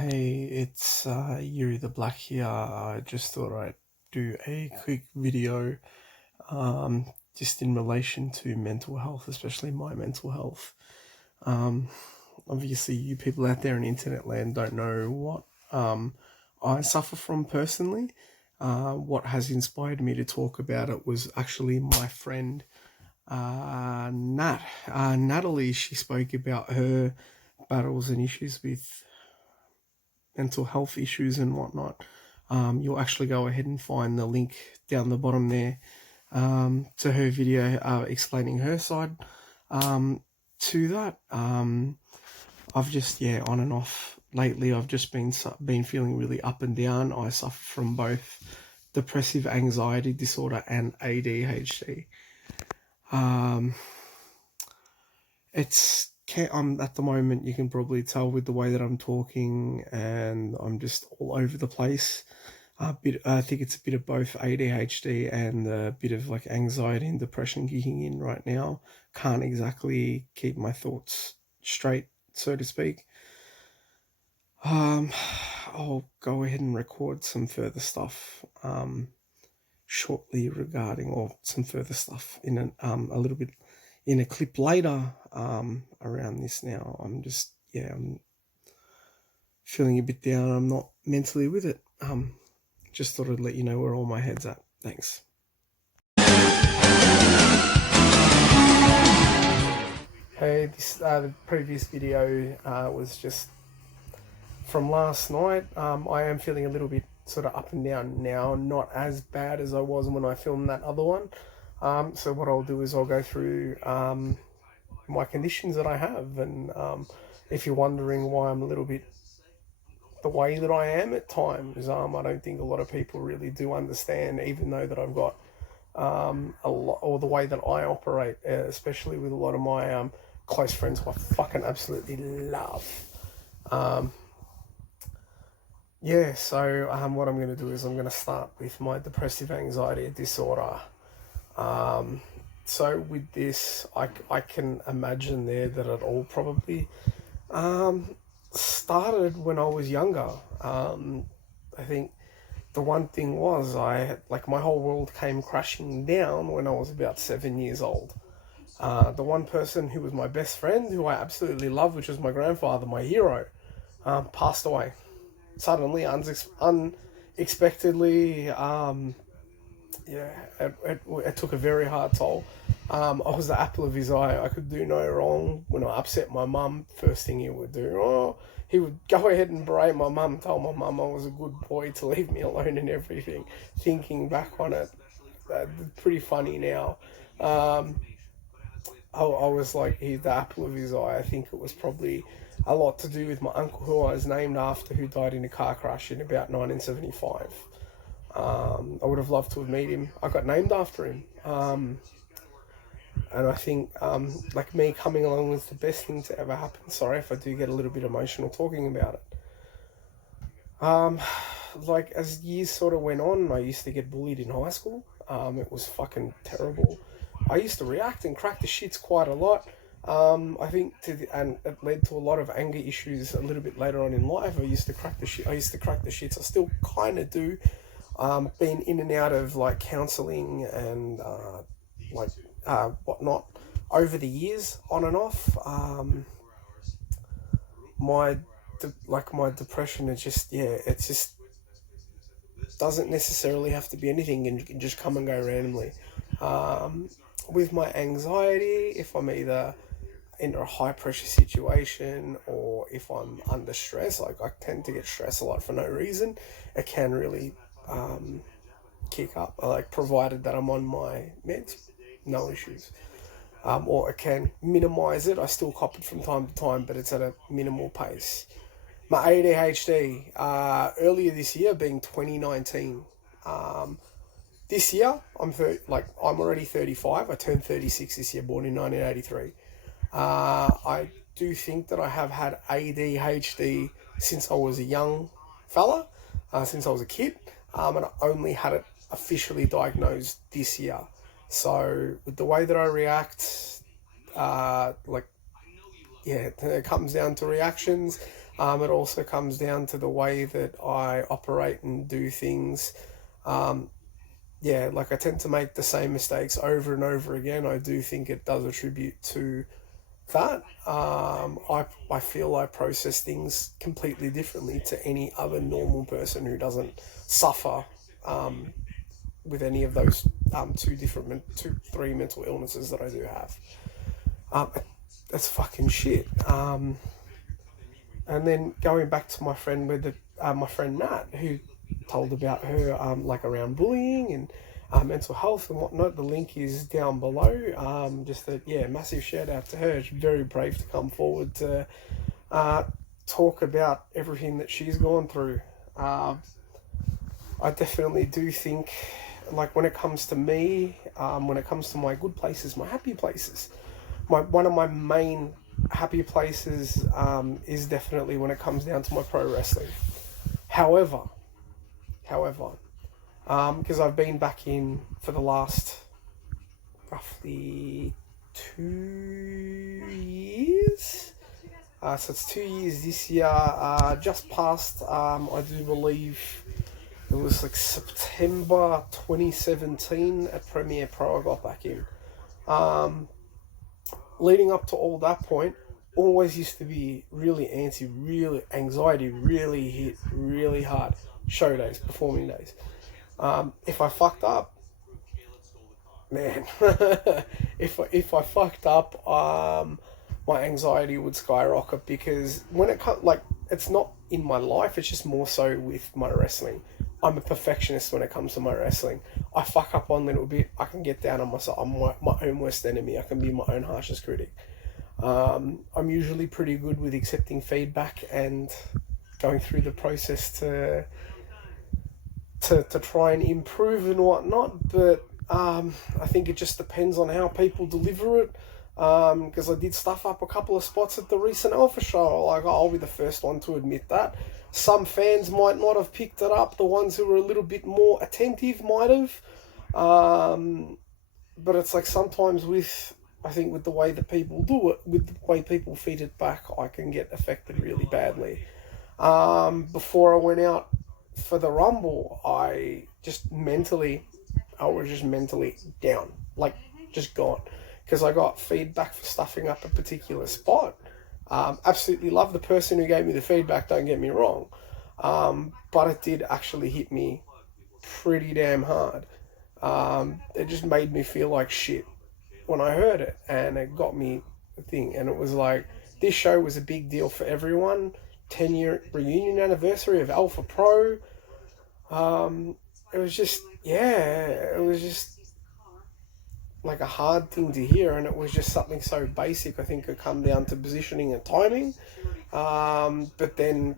Hey, it's Yuri the Black here. I just thought I'd do a quick video um, just in relation to mental health, especially my mental health. Um, Obviously, you people out there in internet land don't know what I suffer from personally. What has inspired me to talk about it was actually my friend Natalie. She spoke about her battles and issues with mental health issues and whatnot. You'll actually go ahead and find the link down the bottom there to her video explaining her side to that. I've just, on and off lately, I've just been feeling really up and down. I suffer from both depressive anxiety disorder and ADHD. I'm at the moment, you can probably tell with the way that I'm talking, and I'm just all over the place. I think it's a bit of both ADHD and a bit of like anxiety and depression kicking in right now. Can't exactly keep my thoughts straight, so to speak. I'll go ahead and record some further stuff shortly regarding, or some further stuff in a little bit in a clip later around this. Now I'm feeling a bit down. I'm not mentally with it. Just thought I'd let you know where all my head's at. Thanks. Hey, the previous video was just from last night. I am feeling a little bit sort of up and down now, not as bad as I was when I filmed that other one. So what I'll do is I'll go through my conditions that I have, and if you're wondering why I'm a little bit the way that I am at times, I don't think a lot of people really do understand, even though that I've got a lot, or the way that I operate, especially with a lot of my close friends who I fucking absolutely love. So what I'm going to do is I'm going to start with my depressive anxiety disorder. So with this, I can imagine there that it all probably started when I was younger. I think the one thing was my whole world came crashing down when I was about 7 years old. The one person who was my best friend, who I absolutely loved, which was my grandfather, my hero, passed away suddenly, unexpectedly. It took a very hard toll. I was the apple of his eye. I could do no wrong. When I upset my mum, first thing he would do, he would go ahead and berate my mum, tell my mum I was a good boy to leave me alone and everything. Thinking back on it, pretty funny now. I was like, he's the apple of his eye. I think it was probably a lot to do with my uncle, who I was named after, who died in a car crash in about 1975. I would have loved to have met him. I got named after him. And I think, me coming along was the best thing to ever happen. Sorry if I do get a little bit emotional talking about it. As years sort of went on, I used to get bullied in high school. It was fucking terrible. I used to react and crack the shits quite a lot. I think and it led to a lot of anger issues a little bit later on in life. I used to crack the shits. I still kind of do. Been in and out of counselling and whatnot over the years, on and off. My depression is it just doesn't necessarily have to be anything, and you can just come and go randomly. With my anxiety, if I'm either in a high pressure situation or if I'm under stress, I tend to get stressed a lot for no reason. It can really kick up, provided that I'm on my meds, no issues. Or it can minimize it. I still cop it from time to time, but it's at a minimal pace. My ADHD, earlier this year, being 2019, this year, I'm already 35. I turned 36 this year, born in 1983. I do think that I have had ADHD since I was a young fella, since I was a kid, and I only had it officially diagnosed this year. So with the way that I react, it comes down to reactions. It also comes down to the way that I operate and do things. Like I tend to make the same mistakes over and over again. I do think it does attribute to that. I feel I process things completely differently to any other normal person who doesn't suffer with any of those three mental illnesses that I do have. That's fucking shit. And then going back to my friend my friend Nat, who told about her like around bullying and mental health and whatnot. The link is down below. Massive shout out to her. She's very brave to come forward to talk about everything that she's gone through. I definitely do think, like, when it comes to me, when it comes to my good places, my happy places, one of my main happy places is definitely when it comes down to my pro wrestling. However, because I've been back in for the last roughly 2 years. So it's 2 years this year. Just past, I do believe it was like September 2017 at Premier Pro I got back in. Leading up to all that point, always used to be really anxiety really hit really hard. Show days, performing days. If I fucked up, man, if I fucked up, my anxiety would skyrocket, because when it comes, like, it's not in my life, it's just more so with my wrestling. I'm a perfectionist when it comes to my wrestling. I fuck up one little bit, I can get down on myself. I'm my own worst enemy. I can be my own harshest critic. I'm usually pretty good with accepting feedback and going through the process to try and improve and whatnot, but I think it just depends on how people deliver it, because I did stuff up a couple of spots at the recent Alpha show. Like, I'll be the first one to admit that. Some fans might not have picked it up. The ones who were a little bit more attentive might have, but it's like sometimes I think with the way that people do it, with the way people feed it back, I can get affected really badly. Before I went out for the Rumble, I was just mentally down, like, just gone, because I got feedback for stuffing up a particular spot. Absolutely love the person who gave me the feedback, don't get me wrong, but it did actually hit me pretty damn hard. It just made me feel like shit when I heard it, and it got me a thing, and it was like, this show was a big deal for everyone. 10-year reunion anniversary of Alpha Pro. It was just like a hard thing to hear, and it was just something so basic. I think it come down to positioning and timing, but then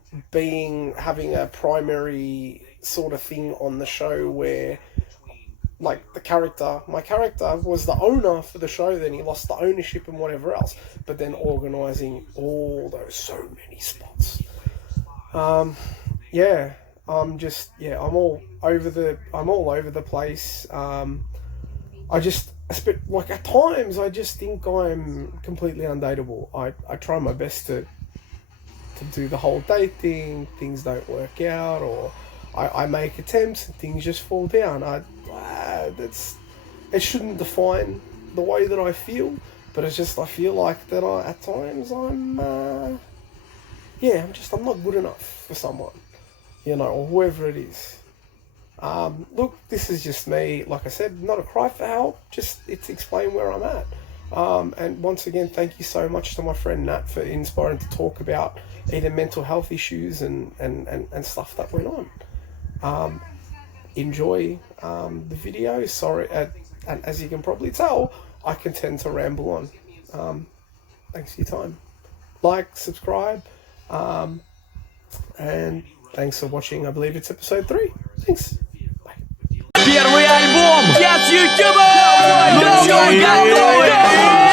having a primary sort of thing on the show where, like, my character was the owner for the show, then he lost the ownership and whatever else, but then organising all those so many spots. I'm all over the place. Like, at times I just think I'm completely undateable. I try my best to do the whole date thing. Things don't work out, or I make attempts and things just fall down. It shouldn't define the way that I feel, but it's just, I feel like that at times I'm not good enough for someone, or whoever it is. Look, this is just me, like I said, not a cry for help, just it's explain where I'm at. And once again, thank you so much to my friend Nat for inspiring to talk about either mental health issues and stuff that went on. Enjoy the video. Sorry, and as you can probably tell, I can tend to ramble on. Thanks for your time. Like, subscribe, and thanks for watching. I believe it's episode 3. Thanks. Первый альбом! Я с YouTube! Ну чё, готовы?